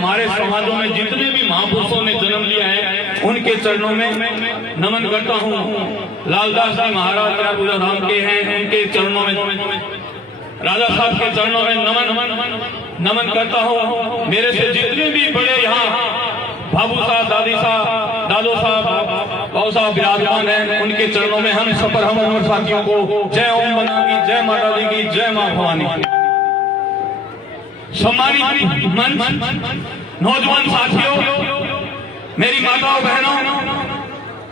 हमारे समाजों में जितने भी महापुरुषों ने जन्म लिया है उनके चरणों में नमन करता हूँ। लालदास जी महाराज पूजा धाम के हैं, उनके चरणों में, राजा साहब के चरणों में नमन करता हूँ। मेरे से जितने भी बड़े यहाँ बाबू साहब, दादी साहब, दादो साहब, बाबू साहब विराजमान हैं, उनके चरणों में हम सफर हम उम्र साथियों को जय ओम बना की, जय माता दी की, जय मां भवानी की। सम्मानित मंच, नौजवान साथियों, मेरी माताओं बहनों,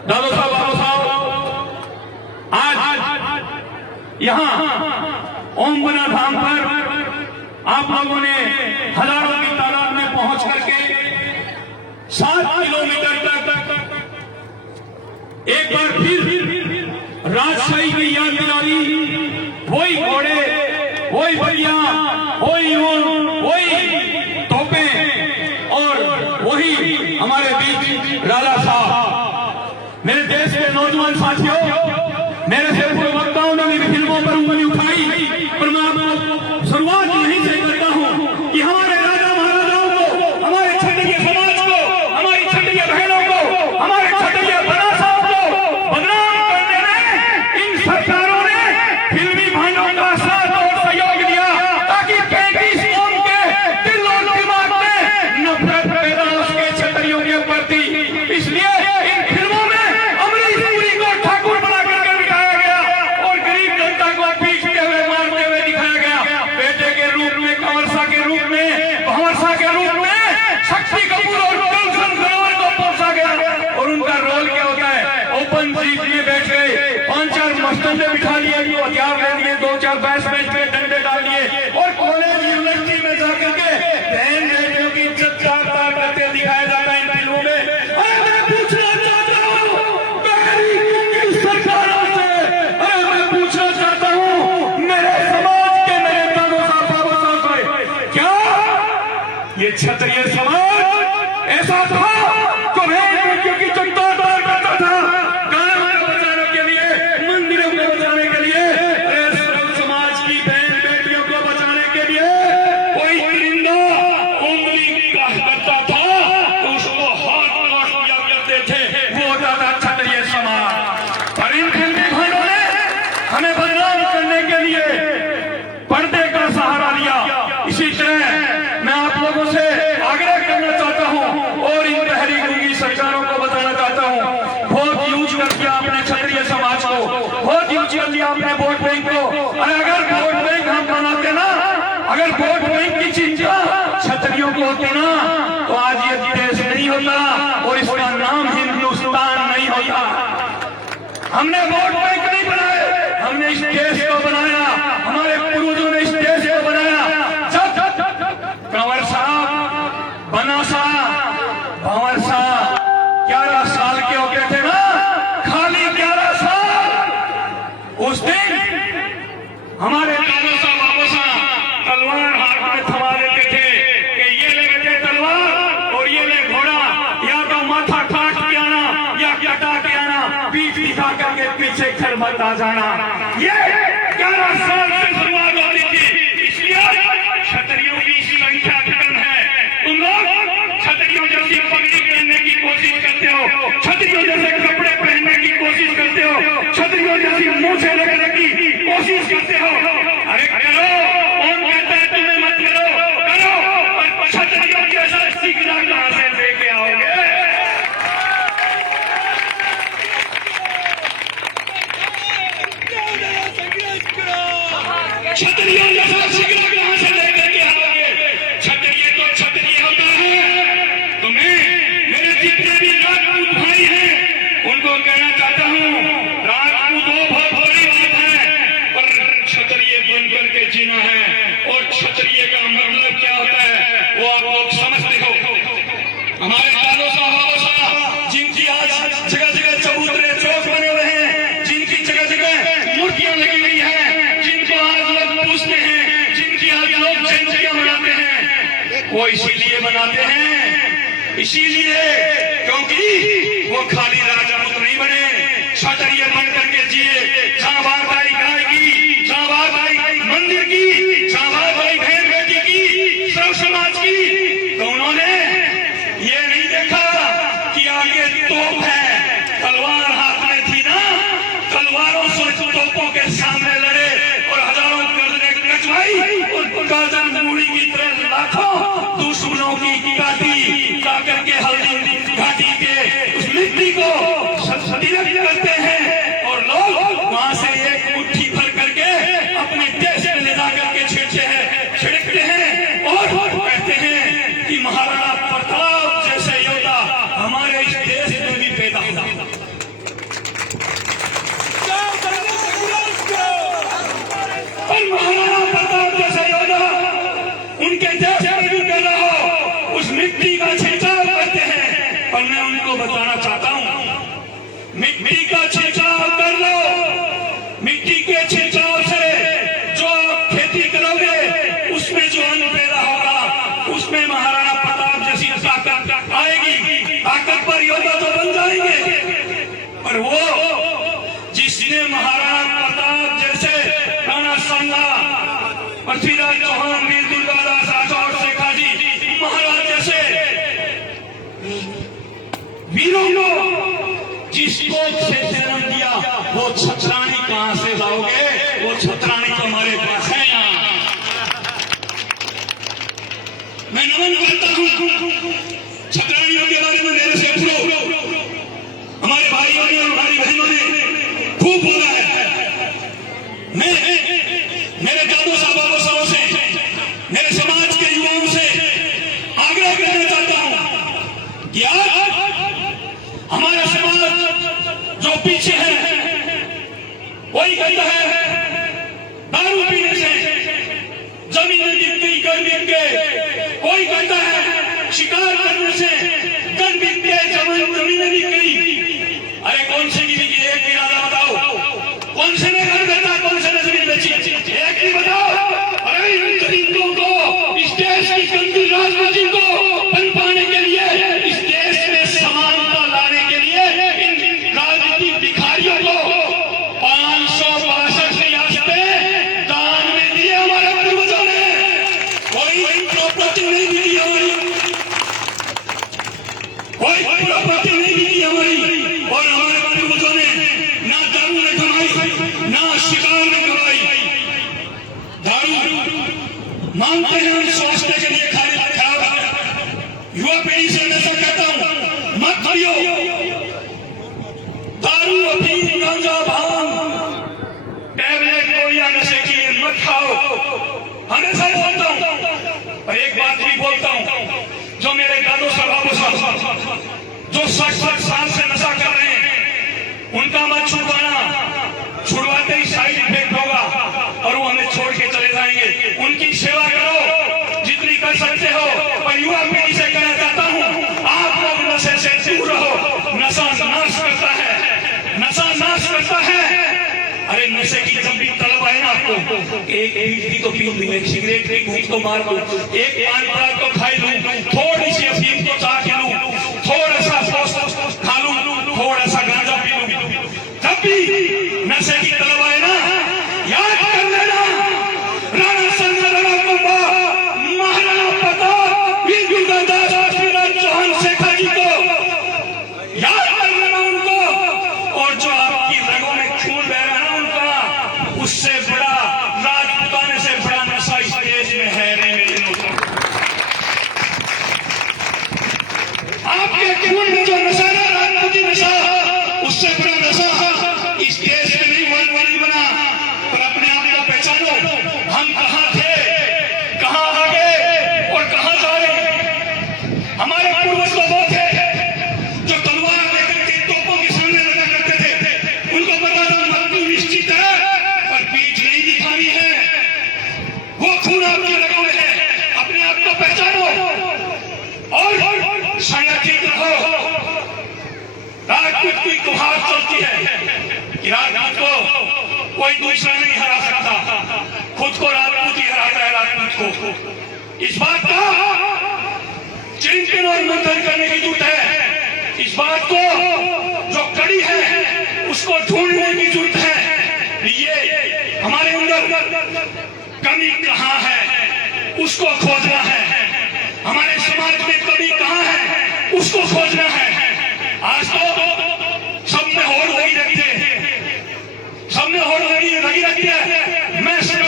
दादो साहब, बाबू साहब, आज यहाँ ओम बना धाम पर आप लोगों ने हजारों की तादाद में पहुंच करके 7 किलोमीटर तक एक बार फिर राजशाही की याद दिलाई। वही घोड़े, वही बलिया, वही ऊंट, वही तोपें और वही हमारे बीच राजा साहब। मेरे देश के नौजवान साथियों, मेरे से पूर्व वक्ताओं ने मेरी फिल्मों पर उंगली उठाई, पर मैं आपको शुरुआत यहीं से करता हूं कि हमारे राजा महाराजाओं को, हमारे क्षत्रिय समाज को, हमारी क्षत्रिय बहनों को, हमारे क्षत्रिय बड़ा साहब को बदनाम करने में इन सरकारों ने फिल्मी भाइयों का साथ और सहयोग दिया, ताकि 35 कौम के दिल और दिमाग में नफरत पैदा हो सके क्षत्रियों के प्रति। इसलिए इन फिल्मों में अमरीश पुरी को ठाकुर बना कर दिखाया गया और गरीब जनता को पीटते हुए, मारते हुए दिखाया गया। बेटे के रूप में, कंवरसा के रूप में, भंवरसा के रूप में शक्ति कपूर और गुलशन ग्रोवर को पहुंचा गया। और उनका रोल क्या होता है? ओपन सीट में बैठ गए, 5-4 मस्तंडे बिठा लिए, हथियार ले लिए, 2-4 बैस बैठ के डंडे डाल लिए और कॉलेज यूनिवर्सिटी में जाकर के बहन बेटियों की इज्जत करते दिखाया जाता है इन फिल्मों में। मैं पूछना चाहता हूँ मेरी सरकारों से, मैं पूछना चाहता हूँ मेरे समाज के, मेरे दादो साहब, बाबू साहब से, क्या ये क्षत्रिय समाज ऐसा था जो बेटियों की चिंता करता था? गांव को बचाने के लिए, मंदिरों को बचाने के लिए, समाज की बहन बेटियों को बचाने के लिए कोई परिंदा उंगली करता था तो उसको हाथ काट दिया करते थे, वो होता था क्षत्रिय समाज। पर इन फिल्मी भाइयों ने हमें बदनाम करने के लिए पर्दे का सहारा लिया। इसी तरह मैं आप लोगों से आग्रह करना चाहता हूं और इन तहरीक की सरकारों को बताना चाहता हूं, बहुत यूज कर दिया आपने क्षत्रिय समाज को, बहुत यूज कर दिया आपने वोट बैंक को। अरे अगर वोट बैंक हम बनाते ना, अगर वोट बैंक की चिंता क्षत्रियों को होती ना, तो आज ये देश नहीं होता और इसका नाम हिंदुस्तान नहीं होता। हमने वोट बैंक नहीं बनाए, हमने इस देश को बनाया, हमारे पूर्वजों ने इस देश को बनाया। जब कंवर साहब, बना साहब, भंवर साहब 11 साल के होते थे ना, खाली 11 साल, उस दिन हमारे दादा साहब, बाबा साहब तलवार हाथ में थमा देते थे कि ये ले बेटे तलवार और ये ले घोड़ा, या तो माथा काट के आना या कटा के आना, पीठ दिखा करके पीछे घर मत आ जाना। ये 11 साल से शुरुआत होती थी। इसलिए क्षत्रियों की संख्या कम है। तुम लोग क्षत्रियों जैसी पगड़ी पहनने की कोशिश करते हो, क्षत्रियों जैसे कपड़े पहनने की कोशिश करते हो, क्षत्रियों जैसी मूंछें रखने की कोशिश करते हो। अरे करो, कौन कहता है तुम्हें मत करो? करो, और क्षत्रियों जैसा सीखना कहां से लेके आओगे? क्षत्रियों जैसा सीखना कहां से लेके आओगे? क्षत्रिय तो क्षत्रिय होता है। तो मैं मेरे जितने भी राजपूत भाई हैं उनको कहना चाहता हूँ, राजपूत बहुत बड़ी बात है, पर क्षत्रिय बन करके जीना है। और क्षत्रिय का मतलब क्या होता है वो आप लोग समझते हो। हमारे दादो साहब, जिनकी आज जगह जगह चबूतरे चौक बने हुए हैं, जिनकी जगह जगह मूर्तियां लगी हुई हैं, जिनको आज लोग पूछते हैं, जिनकी आज लोग जयंतियां मनाते हैं, वो इसीलिए मनाते हैं, इसीलिए क्योंकि वो खाली राजपूत नहीं बने, क्षत्रिय बन करके जिए। जहां बात आई गाय की, जहां बात आई मंदिर की, जहां बात आई बहन बेटी की, सर्व समाज की, तो उन्होंने कि महाराणा प्रताप जैसे योद्धा हमारे इस देश में भी पैदा हुआ। और महाराणा प्रताप जैसे योद्धा उनके देश में भी पैदा हो, उस मिट्टी का छिड़काव करते हैं। और मैं उनको बताना चाहता हूं, मिट्टी का छिड़काव कर लो, मिट्टी के छिड़काव से जो खेती करोगे उसमें जो अन्न पैदा होगा उसमें महाराणा प्रताप जैसी ताकत आएगी, ताकतवर योद्धा तो बन जाएंगे। और वो जिसने महाराणा प्रताप जैसे राणा सांगा, पृथ्वीराज चौहान, वीर दुर्गादास राठौर, शेखाजी महाराज जैसे वीरों को जिसको से जन्म दिया, वो छत्राणी कहां से लाओगे? वो छत्राणी तो हमारे पास है यहाँ। मैं नमन करता हूं छत्राणियों के बारे में, मेरे से पूछो, हमारे भाइयों ने और हमारी बहनों ने खूब बोला है। मैं मेरे दादो साहब से, मेरे समाज के युवाओं से आग्रह करना चाहता हूं कि आज हमारा समाज जो पीछे है, कोई कहता है दारू पीने से जमीनें बिक गई, घर बिक गए, कोई कहता है शिकार करने से घर बिक गए, जमीनें बिक गई। अरे कौन से की बिकी? एक इरादा बताओ, कौन से ने घर बेचा, कौन से ने जमीन बेची? एक ही बताओ। अरे इन गरीबों को, इस देश की गंदी राजनीति को पनपाने के लिए, इस देश में समानता लाने के लिए इन राजनीतिक भिखारियों को 562 रियासतें दान में दिए हमारे पूर्वजों ने। कोई प्रॉपर्टी नहीं दी हमारी, कोई प्रॉपर्टी नहीं दी हमारी। और हमारे पूर्वजों ने ना दारू ने कमाई, ना शिकार ने कमाई। दारू मांगते हैं हम स्वास्थ्य के लिए, ख्याल युवा पीढ़ी से मैं कहता हूं, मत पियो दारू, अफीम, गांजा, भांग, टैबलेट, गोलियां नशे की मत खाओ। हमेशा बोलता हूं और एक बात भी बोलता हूं, जो मेरे दादो साहब जो 60 साल से नशा कर रहे हैं, उनका मत छुड़वाना। छुड़वाते ही साइड इफेक्ट होगा और वो हमें छोड़ के चले जाएंगे। उनकी सेवा करो जितनी कर सकते हो। और युवा पीढ़ी से कहना चाहता हूं, आप लोग नशे से दूर रहो। नशा नाश करता है, नशा नाश करता है। अरे नशे की जब भी तलब आए ना आपको, एक बीड़ी तो पी लूं, एक सिगरेट की घूंट तो मार लूं, एक पान पराग तो खाई लूं, थोड़ी सी अफीम तो चाट लूं, थोड़ा सा पोस्ट खा लूं, थोड़ा सा गांजा पी लूं। जब भी नशे की तलब आए ना, याद कर लेना राणा सांगा, राणा कुंभा, महाराणा प्रताप, वीर दुर्गादास, पृथ्वीराज चौहान, शेखाजी को याद कर लेना उनको। और जो आपकी रगों में खून बह रहा है उनका, उससे बड़ा राजपुताने से बड़ा नशा इस देश में है नहीं। मेरे दोस्तों, आपके खून में जो नशा है, राजपूती नशा, उससे बड़ा नशा इस देश में नहीं बना। पर अपने आप को पहचानो, हम कहां थे, कहां आ गए और कहां जा रहे। हमारे पूर्वज तो वो थे जो तलवार लेकर के तोपों के सामने लगा करते थे। उनको पता था मृत्यु निश्चित है और बीच नहीं दिखानी है। वो खून आपके रगों में है। अपने आप को पहचानो और संगठित रहो। राजपूत की गुहार चलती है कि राजपूत को कोई दूसरा नहीं हरा सकता, खुद को राजपूत ही हराता है। राजपूत को इस बात का चिंतन और मंथन करने की जरूरत है। इस बात को जो कड़ी है उसको ढूंढने की जरूरत है। ये हमारे अंदर कमी कहाँ है उसको खोजना है। हमारे समाज में कमी कहाँ है उसको खोजना है। आज तो सब में होड़ लगी रहती है, सब में होड़ लगी रहती है। मैं सिर्फ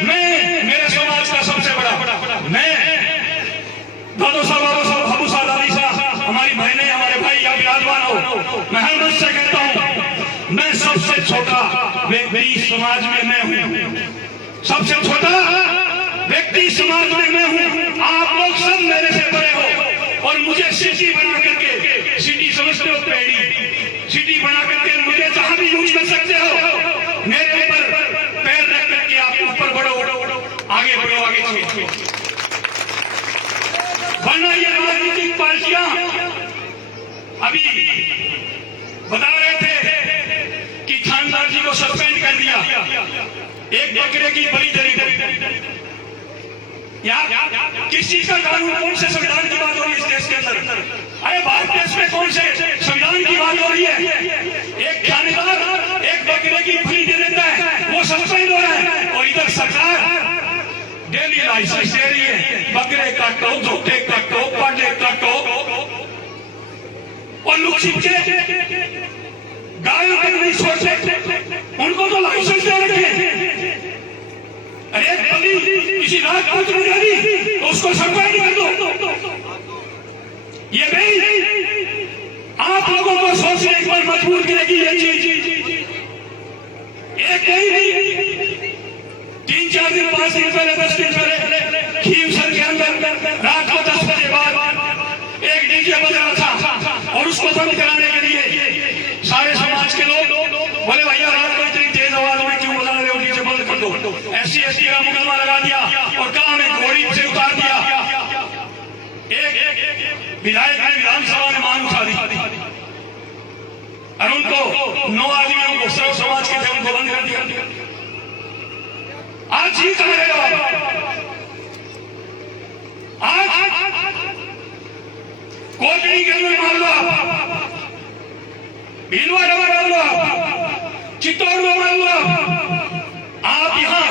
मैं मेरे समाज का सबसे बड़ा, मैं दादो साहब, बाबू साहब, दादी साहब, हमारी बहनें, हमारे भाई या विराजमान हो, मैं हर मंच से कहता हूं, मैं सबसे छोटा व्यक्ति समाज में मैं हूं। सबसे छोटा व्यक्ति समाज में मैं हूं। आप लोग सब मेरे और मुझे सिटी बना करके, सिटी समझते हो पेड़ी, सिटी बना करके मुझे जहां भी यूज कर सकते हो, मेरे ऊपर पैर रख करके आप ऊपर बढ़ो, आगे बढ़ो, आगे चलो। वरना ये राजनीतिक पार्टियां अभी बता रहे थे कि खानदार जी को सस्पेंड कर दिया, एक बकरे की बलि दे यार, किस चीज का कानून, कौन से संविधान की बात हो रही है इस देश के अंदर? अरे भारत देश में कौन से संविधान की बात हो रही है? एक थानेदार एक बकरे की बलि दे देता है, वो सस्पेंड हो रहा है, और इधर सरकार डेली लाइसेंस दे रही है, बकरे काटो, धोखे काटो, पांडे काटो, और लोग छिपके गायों को नहीं छोड़ते, उनको तो लाइसेंस दे रखे। अरे बलि किसी राजपूत ने दे दी तो उसको सस्पेंड कर दो। ये भाई आप लोगों को सोचने पर मजबूर करेगी ये चीज। एक नहीं 3-4 दिन 5 दिन पहले 10 दिन पहले खीवसर के अंदर रात को 10 बजे बाद एक डीजे बज रहा था, और उसको बंद कराने के लिए सारे समाज के लोग बोले भैया रात को इतनी तेज आवाज में क्यों बजा रहे हो, डीजे बंद कर दो। SC/ST का मुकदमा लगा दिया और कहा हमें घोड़ी से उतार दिया। एक विधायक ने विधानसभा में मांग उठा दी और उनको 9 आदमियों को सर्व समाज के थे, उनको बंद कर दिया। आज ही कह रहे हो, आज कोटड़ी के अंदर मार लो आप, भीलवा डाल लो आप, चित्तौड़ में मार लो आप यहाँ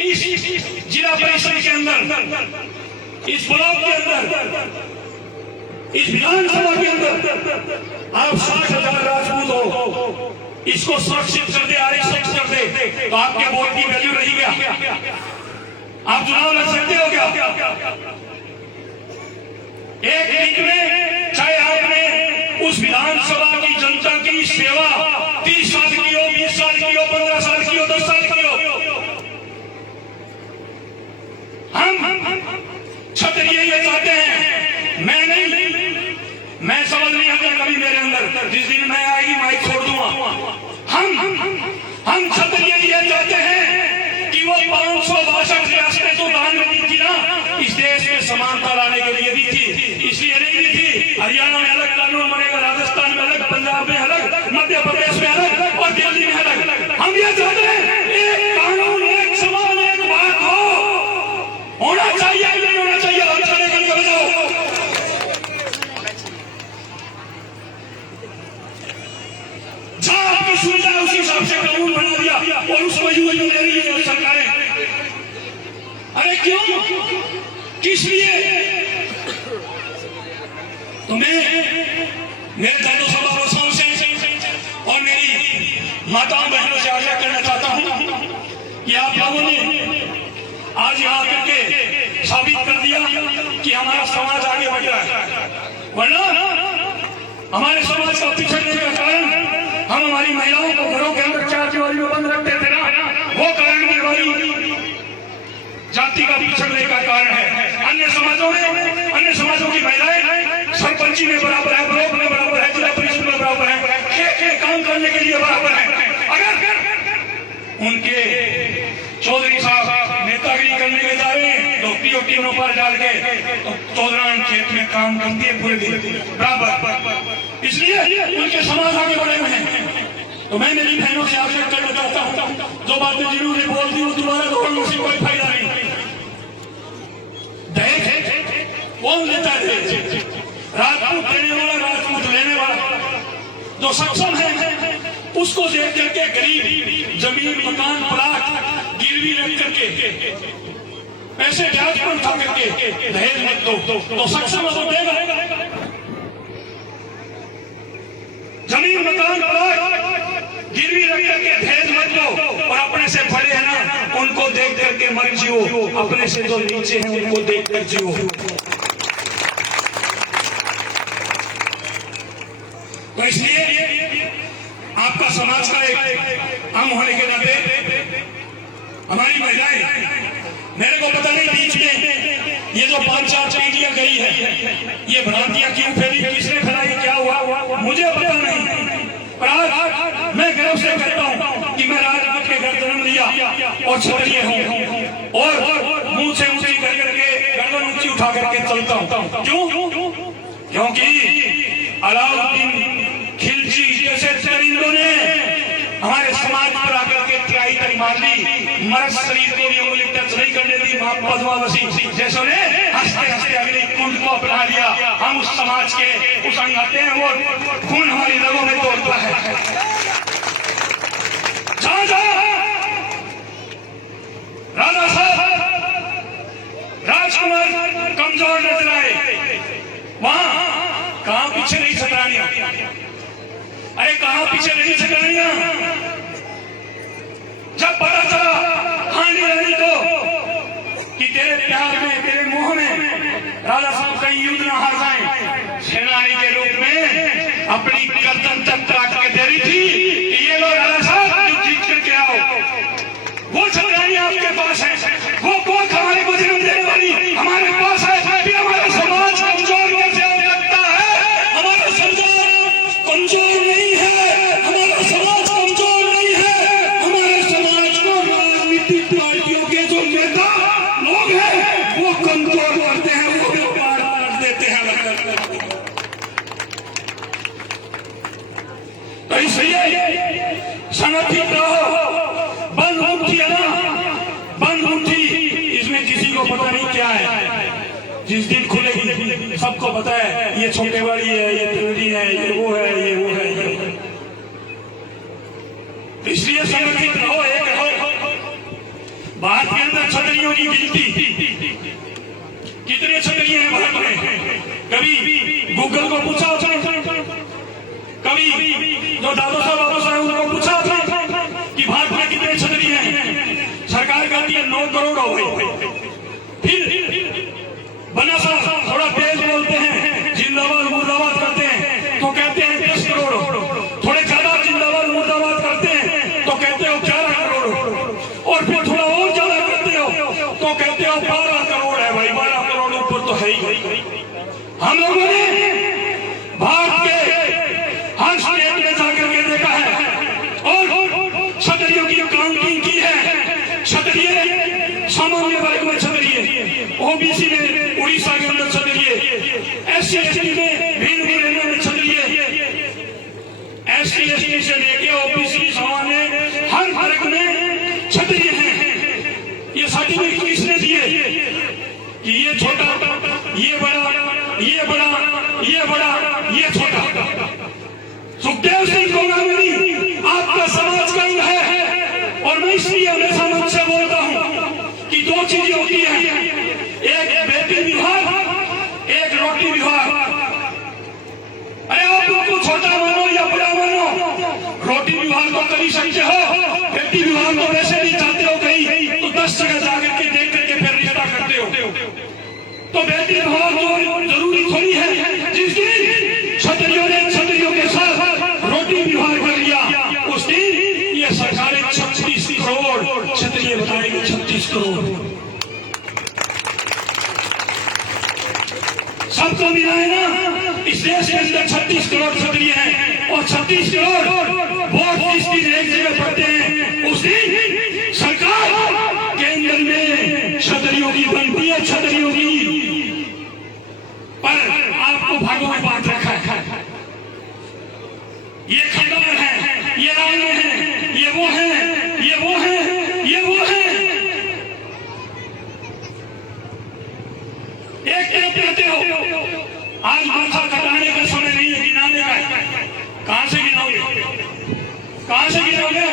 इस जिला परिषद के अंदर, इस ब्लॉक के अंदर, इस विधानसभा के अंदर आप 60,000 राजपूत हो, इसको सुरक्षित कर दे, आरक्षित कर दे, तो आपके वोट की वैल्यू रही क्या? आप चुनाव लड़ सकते हो क्या? एक वीक में चाहे आपने उस विधानसभा की जनता की सेवा 30 साल की हो, 20 साल की हो, 15 साल की हो, 10 साल की हो, हम क्षत्रिय ये चाहते हैं, मैं नहीं, मैं समझ नहीं आता कभी मेरे अंदर, जिस दिन मैं आएगी माइक छोड़ दूंगा। हम क्षत्रिय ये चाहते हैं कि वो 562 रियासतें तो दान में दी थी ना, इस देश में समानता लाने के लिए दी थी, इसलिए नहीं दी थी। हरियाणा में अलग कानून बनेगा, राजस्थान में अलग, पंजाब में अलग, मध्य प्रदेश में अलग और दिल्ली में अलग। हम ये चाहते हैं एक कानून, एक समान, एक बात होना चाहिए, नहीं होना चाहिए, हम चले करके बजाओ। जहां आपकी सुविधा उसी हिसाब से कानून बना दिया और उसको यूज नहीं ले रही है सरकारें। अरे क्यों, किस लिए? तो मैं मेरे दादो सभाओं से और मेरी माताओं बहनों से आग्रह करना चाहता हूं कि आप लोगों ने आज यहाँ करके साबित कर दिया कि हमारा समाज आगे बढ़ रहा है। वरना हमारे समाज का पिछड़ने का कारण हम हमारी महिलाओं को घरों के अंदर चार दीवारी में बंद रखते थे ना, वो कारण हमारी जाति का पिछड़ने का कारण है। अन्य समाजों की महिलाएं सरपंची में बराबर है, ब्लॉक में बराबर है, जिला परिषद में बराबर है, एक काम करने के लिए बराबर है। अगर उनके चौधरी साहब नेतागिरी करने के जा रहे हैं तो टीओ पर डाल के तो चौधरान खेत में काम करती है पूरे दिन बराबर, इसलिए उनके समाज आगे बढ़े हुए हैं। तो मैं मेरी बहनों से आग्रह करना चाहता हूँ, जो बातें जिन्होंने बोल दी वो दोबारा दोहराने से कोई फायदा नहीं। दहेज कौन लेता है? राजपूत देने वाला, राजपूत लेने वाला। जो सक्षम है उसको देख करके गरीब जमीन, मकान, प्लाट गिरवी रख करके पैसे ब्याज पर उठा करके दहेज मत दो, तो सक्षम है तो देगा। जमीन, मकान, प्लाट गिरवी रख करके दहेज मत दो, और अपने से बड़े हैं ना उनको देख करके मत जियो, अपने से जो नीचे हैं उनको देख कर जियो। तो इसलिए आपका समाज का एक अंग होने के नाते हमारी महिलाएं, मेरे को पता नहीं बीच में ये जो 5-4 पीढ़ियां गई है, ये भ्रांतियां क्यों फैली, किसने फैलाई, क्या हुआ मुझे पता नहीं। पर आज मैं गर्व से कहता हूं कि मैं राजपूत के घर जन्म लिया और क्षत्रिय हूं, और मुंह से ऊंची कर करके गर्दन ऊंची उठा करके चलता हूं। क्यों? क्योंकि अलाउद्दीन खिलजी जैसे चरिंदों ने हमारे समाज पर आकर के ट्राई तक मार ली, मर्द शरीर को भी उंगली टच नहीं करने दी। पद्मावती जैसों ने हंसते हंसते अगली कुंड को अपना लिया। हम उस समाज के उस अंग आते हैं, वो खून हमारी रगों में दौड़ता है। जहां राजा साहब राजकुमार कमजोर नजर आए, वहां कहां पीछे नहीं छतरानियां, अरे कहां पीछे नहीं छतरानियां। जब पता चला हानि रानी को कि तेरे प्यार में, तेरे मोह में राजा साहब कहीं युद्ध न हार जाए, सेनानी के रूप में अपनी गर्दन तक काट के दे रही थी कि ये लो राजा साहब, युद्ध जीत करके आओ। वो छतरानियां आपके पास है, वो कौन हमारे को जन्म देने वाली हमारे पास है। हमारा समाज कमजोर कैसे हो सकता है? हमारा समाज कमजोर नहीं है, हमारा समाज कमजोर नहीं है। हमारे समाज को राजनीतिक पार्टियों के जो नेता लोग हैं वो कमजोर करते हैं, वो मार मार देते हैं। तो इसलिए संगठित रहो। बंद मुट्ठी है ना, बंद मुट्ठी, इसमें किसी को पता नहीं क्या है। जिस दिन खुलेगी सबको पता है, ये छोटे बड़ी है, ये तिलड़ी है, ये वो है, ये वो है, ये वो है। इसलिए संगठित रहो, एक रहो। भारत के अंदर क्षत्रियों की गिनती कितने क्षत्रिय हैं भारत में? कभी गूगल को पूछा, कभी जो दादा साहब उनको पूछा कि भारत में कितने क्षत्रिय हैं? सरकार कहती है 9 करोड़ हो गए। फिर बना सा थोड़ा तेज बोलते हैं, जिंदाबाद मुर्दाबाद करते हैं तो कहते हैं 10 करोड़। थोड़े ज्यादा जिंदाबाद मुर्दाबाद करते हैं तो कहते हो 11 करोड़। और फिर थोड़ा और ज्यादा करते हो तो कहते हो 12 करोड़ है। भाई 12 करोड़ ऊपर तो है ही। हम लोगों ने भारत के हर स्टेट में जाकर के देखा है और क्षत्रियों की काउंटिंग की है। क्षत्रिय सामान्य वर्ग में क्षत्रिय, ओबीसी में उड़ीसा के अंदर क्षत्रिय, एससी एसटी में भिन्न भिन्न में क्षत्रिय, एससी एसटी से लेके ओबीसी सामान्य हर वर्ग में क्षत्रिय हैं। ये सर्टिफिकेट किसने दिए कि ये छोटा, ये बड़ा, ये बड़ा, ये बड़ा, ये छोटा? सुखदेव सिंह गोगावली आपका समाज का अंग है। और मैं इसलिए हमेशा मन से बोलता हूं कि 2 चीजें होती हैं, एक बेटी विवाह, एक रोटी विवाह। अरे आप उनको छोटा मानो या बड़ा मानो, रोटी विवाह तो कर ही सकते हो, बेटी विवाह तो वैसे नहीं चाहते हो कहीं तो 10 जगह जाकर के देख करके फिर रिश्ता करते हो। तो बेटी विवाह तो जरूरी थोड़ी है। जिस दिन क्षत्रियों ने क्षत्रियों के साथ रोटी विवाह कर लिया, उस दिन ये सरकारें 36 करोड़ क्षत्रिय बताएगी। 36 करोड़ सबको मिला है ना। इस देश के अंदर 36 करोड़ क्षत्रिय हैं और 36 करोड़ वोट जिस दिन एक जगह पड़ते हैं उस दिन सरकार केंद्र में क्षत्रियों की बनती है, क्षत्रियों की। पर आपको भागों में बांट रखा है। ये खंडर है, ये रावण है, ये वो है, ये वो है, ये वो है। एक कहते हो आज माथा कटाने का समय नहीं है, गिनाने का है। कहां से गिनाओगे, कहां से गिनाओगे?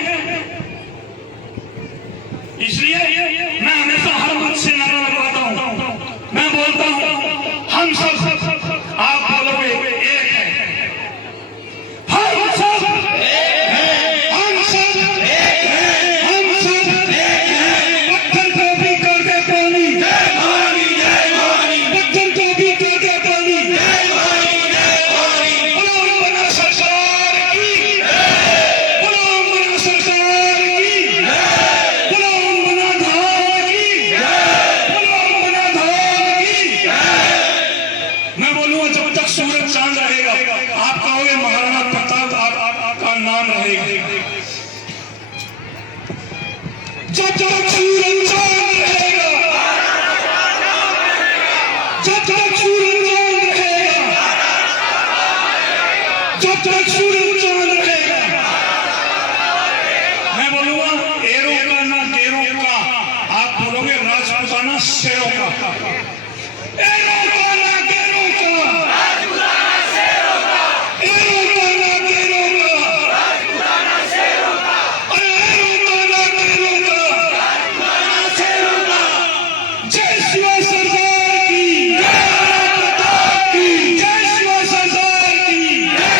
इसलिए मैं हमेशा हर मंच से नारा लगवाता हूं, मैं बोलता हूं हम सब, आप बोलोगे एक है, हम सब एक है, हम सब एक है, हम सब एक है। पत्थर को भी कर दे पानी, जय भवानी, जय भवानी। पत्थर को भी कर दे पानी, जय भवानी, जय भवानी। गुलाम बना सरकार की, गुलाम बना सरकार की, गुलाम बना धार की। सूरज चांद रहेगा, आप कहोगे महाराणा प्रताप आपका नाम रहेगा। जब तक सूरज चांद रहेगा, जब तक सूरज चांद रहेगा, जब तक सूरज चांद रहेगा, मैं बोलूंगा एरों का ना गेरों का, आप बोलोगे राजपूताना शेरों का। एरों का ना गेरों का, राजपूताना शेरों का। एरों का ना गेरों का, राजपूताना शेरों का। अरे एरों का ना गेरों का, राजपूताना शेरों का। जय शिवा सरदार की, जय प्रताप की, जय शिवा सरदार की, जय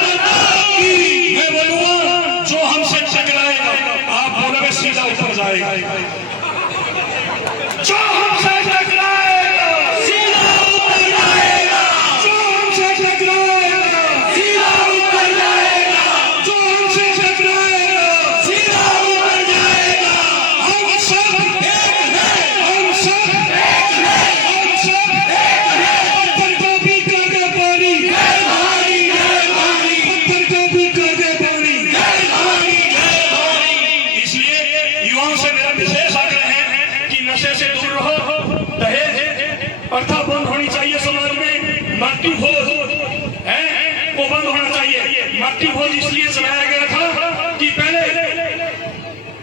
प्रताप की। मैं बोलूंगा जो हमसे टकराएगा, आप बोलोगे सीधा ऊपर जाएगा। जो हमसे टकराएगा सीधा ऊपर जाएगा, जो हमसे टकराएगा सीधा ऊपर जाएगा, जो हमसे टकराएगा सीधा ऊपर जाएगा। हम सब एक हैं, हम सब एक हैं, हम सब एक हैं। पत्थर को भी कर दे पानी, जय भाई जय भाई। पत्थर को भी कर दे पानी, जय भाई जय भाई। इसलिए युवाओं से मेरा विशेष आग्रह है कि नशे से दूर रहो, दहेज प्रथा बंद होनी चाहिए समाज में। मट्टी भोज है वो बंद होना चाहिए। मट्टी भोज इसलिए चलाया गया था कि पहले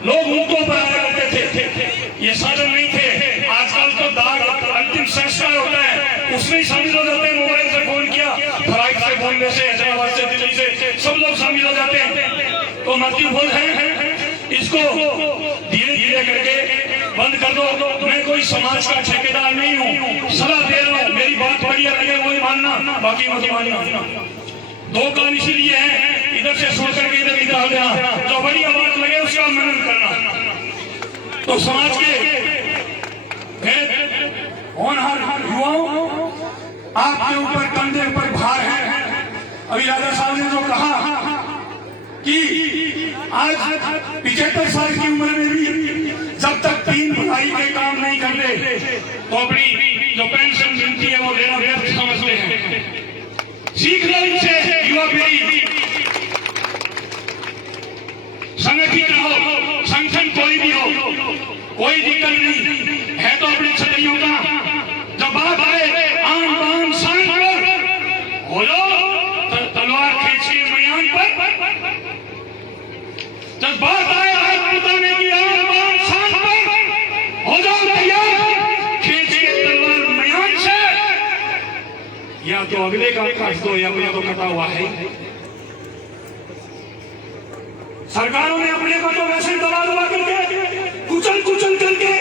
लोग ऊँटों पर आया करते थे, ये साधन नहीं थे। आजकल तो दाग अंतिम संस्कार होता है, उसमें ही शामिल हो जाते हैं। मोबाइल से फोन किया, फ्लाइट से बॉम्बे से, हैदराबाद से, दिल्ली से, सब लोग शामिल हो जाते हैं। तो मट्टी भोज है, इसको धीरे धीरे करके बंद कर दो। मैं कोई समाज का ठेकेदार नहीं हूँ, सलाह दे रहा हूँ। मेरी बात बढ़िया लगे वही मानना, बाकी मत मानना। दो काम इसीलिए है, इधर से सुन करके इधर निकाल देना, जो बढ़िया बात लगे उसका मनन करना। तो समाज के होनहार युवाओं, आपके ऊपर कंधे पर भार है। अभी राजा साहब ने जो कहा कि आज 75 साल की उम्र में भी जब तक 3 भलाई के काम नहीं करते तो अपनी जो पेंशन मिलती है वो लेना व्यर्थ समझते हैं। सीख लो इनसे युवा पीढ़ी, संगठित रहो, संगठन कोई भी हो, कोई दिक्कत नहीं है। तो अपने क्षत्रियों का जब बात आए आन बान शान पर हो जाओ, तलवार खींच के मैदान पर। जब बात आए राजपूताने की आन बान शान पर हो जाओ तैयार, खींच के तलवार मैदान से। या तो अगले का काट दो या तो कटा हुआ है। सरकारों ने अपने को तो वैसे दबा दबा करके कुचल कुचल करके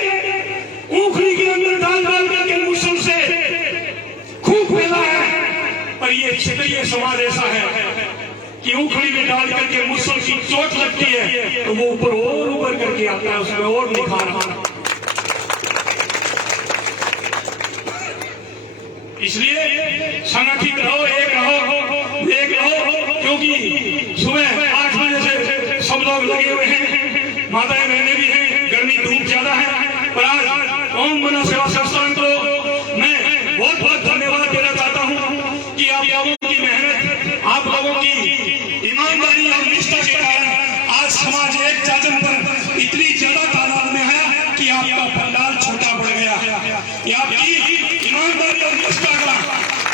ऊखली के अंदर डाल डाल करके मुसल से खूब फैला है। पर ये क्षेत्रीय समाज ऐसा है कि ऊखली में डाल करके मुसल की चोट लगती है तो वो ऊपर और ऊपर करके आता है, उसमें और निखार। इसलिए संगठित रहो, एक रहो, क्योंकि सुबह 8 बजे से सब लोग लगे हुए हैं, माताएं बहनें भी हैं, गर्मी धूप ज्यादा है। पर आज ओम मना सेवा संस्थान को मैं बहुत बहुत धन्यवाद देना चाहता हूँ कि आप लोगों की मेहनत, आप लोगों की ईमानदारी और निष्ठा के कारण आज समाज एक जाजम पर इतनी ज्यादा तादाद में है कि आपका पंडाल छोटा पड़ गया। ये आपकी ईमानदारी और निष्ठा का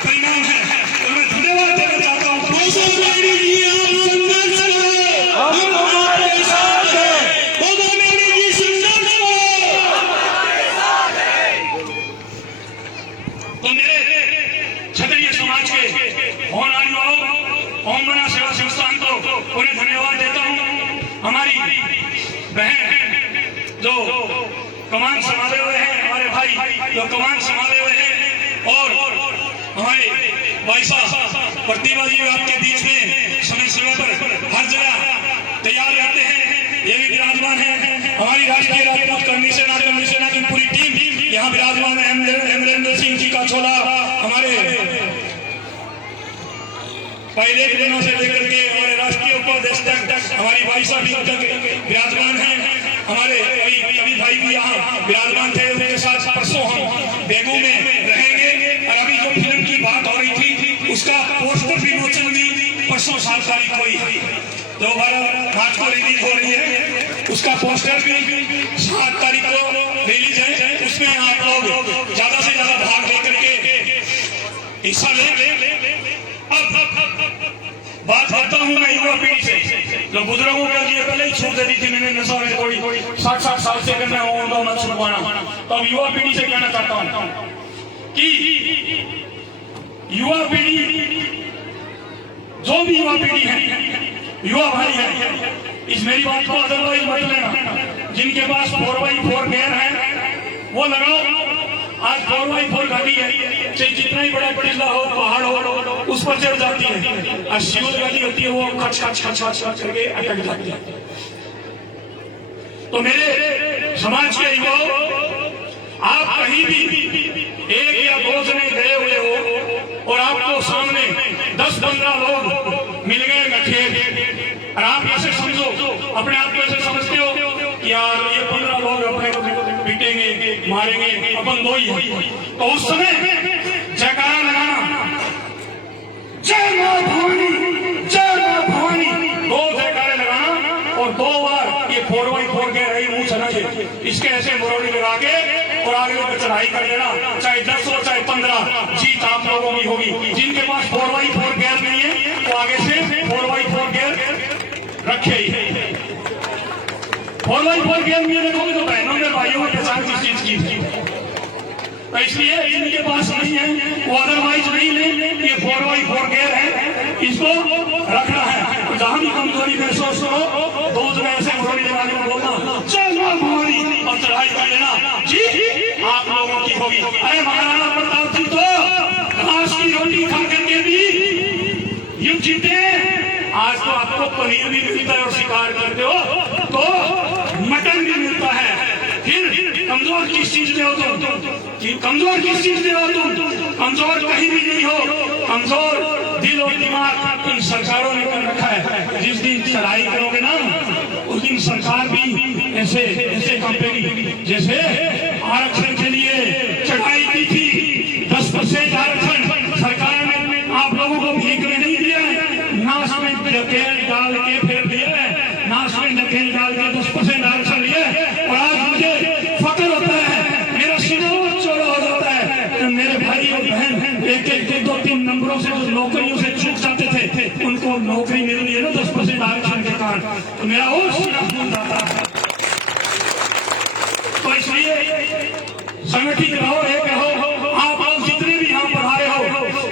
परिणाम है। तो मैं धन्यवाद देना चाहता हूँ। तो मेरे क्षत्रिय समाज के होनहार युवाओं, ओम मना सेवा संस्थान को पूरे धन्यवाद देता हूँ। हमारी बहन जो कमान संभाले हुए हैं, हमारे भाई जो कमान संभाले हुए हैं, और हमारे भाई साहब प्रतिभा जी आपके बीच में समय समय पर हर जगह तैयार रहते हैं, ये भी विराजमान है। हमारी राष्ट्रीय राजपूत करनी सेना की पूरी टीम यहाँ विराजमान है। अमरेंद्र सिंह जी का छोला हमारे पहले दिनों से लेकर के हमारे राष्ट्रीय उपाध्यक्ष तक हमारी भाई साहब विराजमान है। हमारे कवि भाई भी यहाँ विराजमान थे, उनके साथ परसों हम बेगू में रहेंगे। और अभी जो फिल्म की बात हो रही थी उसके परसों 7 तारीख को ही 2/12 को रिलीज हो रही है। उसका पोस्टर भी 7 तारीख को रिलीज है। उसमें आप लोग ज्यादा से ज्यादा भाग लेकर के हिस्सा ले। बात करता हूँ मैं युवा पीढ़ी से, जो बुजुर्गों के लिए पहले ही छूट दे दी थी मैंने, नशा में कोई 60 साल से करना है उनको मत छुड़वाना। तो अब युवा पीढ़ी से कहना चाहता हूँ कि युवा पीढ़ी, जो भी युवा पीढ़ी है, युवा भाई है, इस मेरी बात को अदरवाइज मत लेना। जिनके पास 4x4 गेयर है वो लगाओ। आज 4x4 गाड़ी है, चाहे जितना ही बड़ा टिल्ला हो, पहाड़ हो, उस पर चढ़ जाती है। और शिवर गाड़ी होती है वो खच खच खच खच खच करके अटक जाती है। तो मेरे समाज के युवाओं, आप कहीं भी 1 या 2 जने गए हुए हो और आपको सामने 10-15 लोग मिल गए गठिए, और आप ऐसे समझो, अपने आप को ऐसे समझते हो कि यार ये 15 लोग अपने को पीटेंगे, मारेंगे, अपन 2 ही है। तो उस समय जयकारा लगाना, जय मां भवानी, जय मां भवानी, 2 जयकारे लगाना और 2 बार ये 4x4 के रही मुंह चलाइए, इसके ऐसे मुरौड़ी लगा के और आगे लेकर चढ़ाई कर देना। चाहे 10 हो चाहे 15, जीत आप लोगों की होगी। जिनके पास 4x4 गेयर नहीं है वो आगे से 4x4 गेयर रखे ही। 4x4 गेयर में देखोगे तो बहनों में भाइयों में पहचान किस चीज की। तो इसलिए जिनके पास नहीं है वो अदरवाइज नहीं ले, ये 4x4 गेयर है, इसको रखना है। जहां भी कमजोरी महसूस हो, 2 जगह ऐसे घोड़ी लगाने को बोलना, चलो भवानी, और चढ़ाई कर लेना, जी आप लोगों की होगी। अरे महाराणा प्रताप जी तो घास की रोटी खा करके भी युद्ध जीते। आज तो आपको पनीर भी मिलता है और शिकार करते हो तो मटन भी मिलता है। फिर कमजोर किस चीज में हो तुम? कमजोर किस चीज में हो तुम? कमजोर कहीं भी नहीं हो। कमजोर दिल और दिमाग इन सरकारों ने कर रखा है। जिस दिन चढ़ाई करोगे ना, उस दिन सरकार भी ऐसे ऐसे कंपेगी। जैसे आरक्षण के लिए चढ़ाई की थी, 10% आरक्षण सरकार ने आप लोगों को भीख में नहीं दिया है, नाश में ढकेल डाल के फिर दिया है, नाश में ढकेल डाल के 10% आरक्षण लिया। और आज मुझे फख्र होता है, मेरा सीना चौड़ा हो जाता है कि मेरे भाई और बहन 1-1, 2-3 नंबरों से जो नौकरियों से चूक जाते थे, उनको नौकरी मिल रही है ना 10% आरक्षण के कारण, तो मेरा और सीना फूल जाता है। तो इसलिए संगठित रहो, एक रहो। आप लोग जितने भी यहाँ पर आए हो,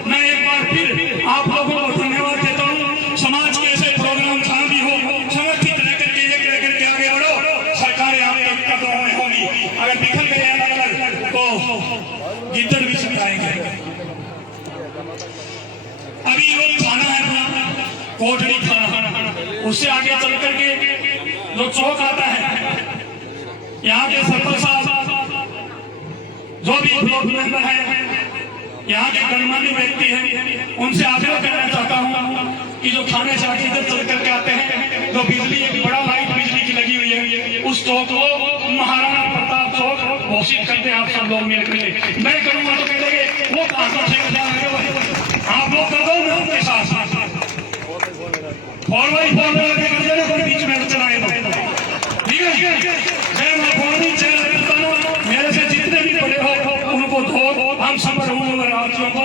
मैं एक बार फिर आप लोगों को धन्यवाद देता हूँ। समाज के ऐसे प्रोग्राम जहाँ भी हो, संगठित रहकर के एक रह करके आगे बढ़ो। सरकारें आपके कदमों में होंगी। अगर निकल गए अलग तो गिद्दड़ भी सताएंगे। अभी लोग खाना है अपना कोटड़ी खाना, उससे आगे चल करके जो चौक आता है, यहाँ के सरपंच साहब, जो भी ब्लॉक मेंबर है, यहाँ के गणमान्य व्यक्ति हैं, उनसे आग्रह करना चाहता हूँ कि जो थाने से आगे इधर चल करके आते हैं, जो बिजली एक बड़ा लाइट बिजली की लगी हुई है, उस चौक को महाराणा प्रताप चौक घोषित करते हैं। आप सब लोग मिलकर, मैं करूँगा तो कहेंगे वो कहाँ से आप लोग कर दो, मैं उनके साथ 4x4 बीच में चलाए दो, ठीक है। जय मां भवानी, जय मेरे से जितने भी बड़े हो उनको धो, हम सब हाथियों को